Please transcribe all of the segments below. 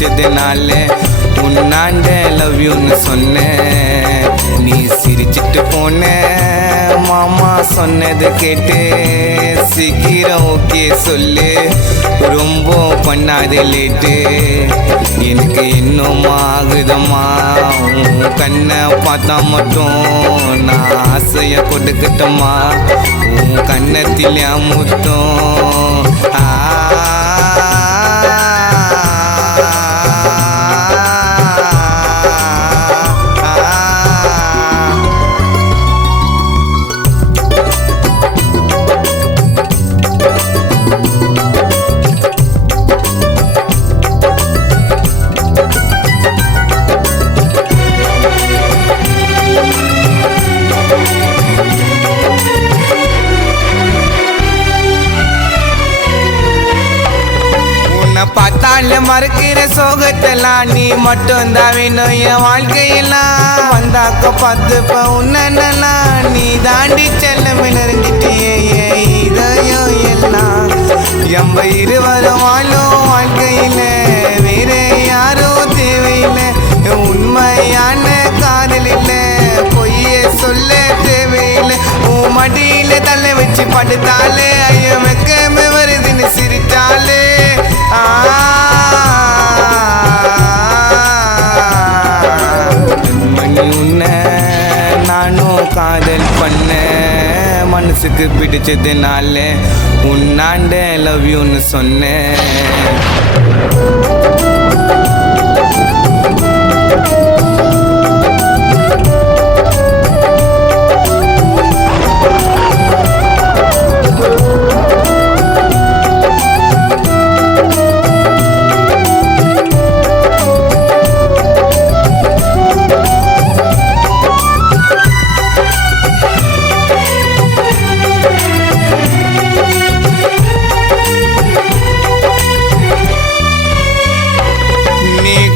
பிடிச்சதுனால உன்னாண்ட love யூன்னு சொன்னேன். நீ சிரிச்சிட்டு போன மாமா சொன்னது கேட்டு சீக்கிரம் ஓகே சொல்லு, ரொம்ப பண்ணாது லேட்டு. எனக்கு இன்னும் ஆகுதம்மா உன் கண்ணை பார்த்தா மட்டும் நான் ஆசைய கொடுக்கட்டம்மா உன் கண்ணத்தில் முத்தம். பார்த்தால மறுக்கிற சோகத்தெல்லாம் நீ மட்டும் தான் வேணும் என் வாழ்க்கையெல்லாம். வந்தாக்க பார்த்துப்ப உன்னெல்லாம் நீ தாண்டி செல்லம் நிறைஞ்சிட்டியே இதயம் எல்லாம். எம்ப இருவரும் வாழும் வாழ்க்கையில வேற யாரும் தேவையில்லை. உண்மையான காதல் இல்லை பொய்ய சொல்ல தேவையில்லை. உன் மடியில தலை வச்சு படுத்தாலே ஐயோ வெக்கமே வருதுன்னு சிரித்தாலே. மணி உன்ன நானும் காதல் பண்ண மனசுக்கு பிடிச்சதுனால உன்னாண்ட லவ் யூன்னு சொன்னேன்.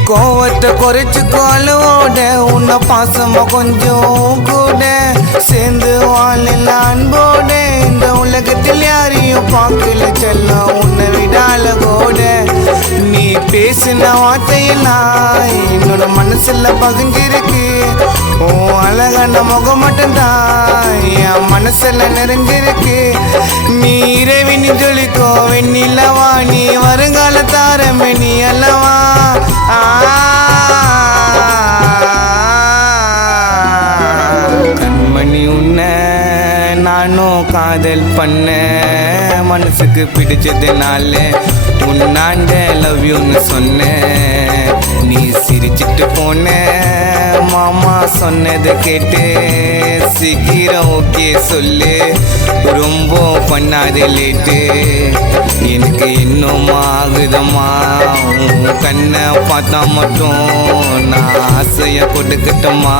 கோவத்தை குறைச்சுக்கோ அளவோட உன்னை பாசமா கொஞ்சம் கூட சேர்ந்து வாழல அன்போட. இந்த உலகத்தில் யாரையும் பார்க்கல செல்லம் உன்னை விட அழகோட. நீ பேசின வார்த்தையெல்லாம் என்னோட மனசுல பகிர்ந்திருக்கு. ஓ அழகான முகம் மட்டும்தான் என் மனசுல நிறைஞ்சிருக்கு. நீ இரவினி ஜொலிக்கோ வெண்ணிலவா நீ வருங்கால தாரமே நீ அல்லவா. கண்மணி உன்ன நானும் காதல் பண்ண மனசுக்கு பிடிச்சதுனால உன்னாண்ட லவ் யூன்னு சொன்னேன். நீ சிரிச்சிட்டு போன மாமா சொன்னது கேட்டு சீக்கிரம் ஓகே சொல்லு, ரொம்ப பண்ணாது லேட்டு. எனக்கு இன்னும் ஆகுதம்மா உன் கண்ணை பார்த்தா மட்டும் நான் ஆசைய கொடுக்கட்டம்மா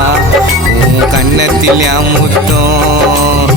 உன் கண்ணத்தில் முத்தம்.